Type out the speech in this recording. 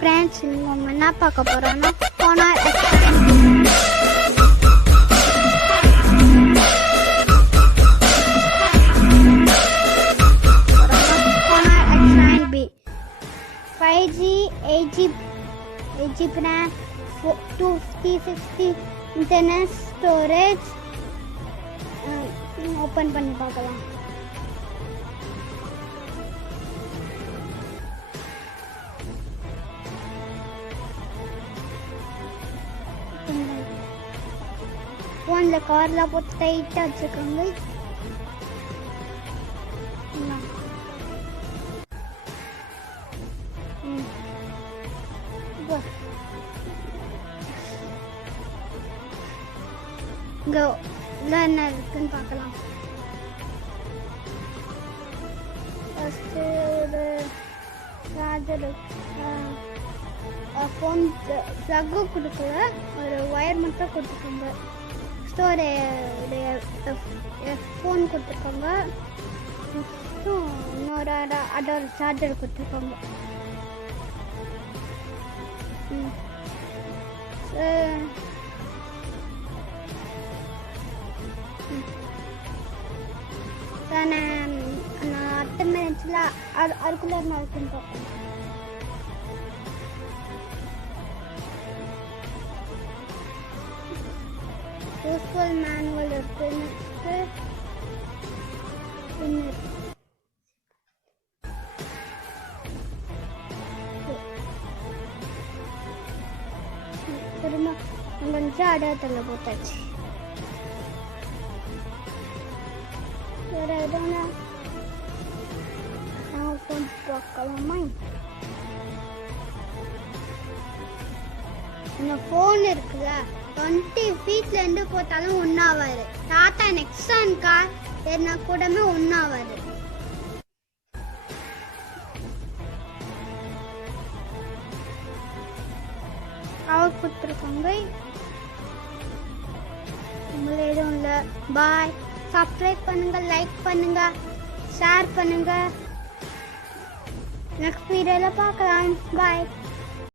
Friends நம்ம என்ன பார்க்க போறோம்னா honour X9B 5G 8GB RAM 256 internet storage. Open பண்ணி பார்க்கலாம். ஃபோனில் கவர்லாம் போட்டு டைட்டாக வச்சுக்கோங்க. இங்கே என்ன இருக்குன்னு பார்க்கலாம். ஃபஸ்ட்டு ஒரு சார்ஜர் ஃபோன் ப்ளக்கு கொடுக்கல, ஒரு ஒயர் மட்டும் கொடுத்துக்கோங்க. ஃபோன் கொடுத்துருக்கோங்க, இன்னொரு அதோட சார்ஜர் கொடுத்துருக்கோங்க. நான் அடுத்த மினிட்ஸில் அதுக்குள்ளே நான் இருக்குன்னு பார்ப்பேன். யூஸ்ஃபுல் மேனுவல் இருக்குன்னு திரும்ப கொஞ்சம் அடையாளத்தில் போட்டாச்சு. வேறு எதுனா ஃபோன் பார்க்கலாமா? இந்த ஃபோன் இருக்குல்ல 20 ஃபீட்லேருந்து போட்டாலும் ஒன்றாவாது. டாட்டா நெக்ஸான் கார் ஏறினா கூடமே ஒன்றாவாது. அவர் கொடுத்துருக்கோங்க. உங்களை எதுவும் இல்லை. பாய். சப்ஸ்கிரைப் பண்ணுங்க, லைக் பண்ணுங்க, ஷேர் பண்ணுங்க. நெக்ஸ்ட் வீடியோவில் பார்க்கலாம். பாய்.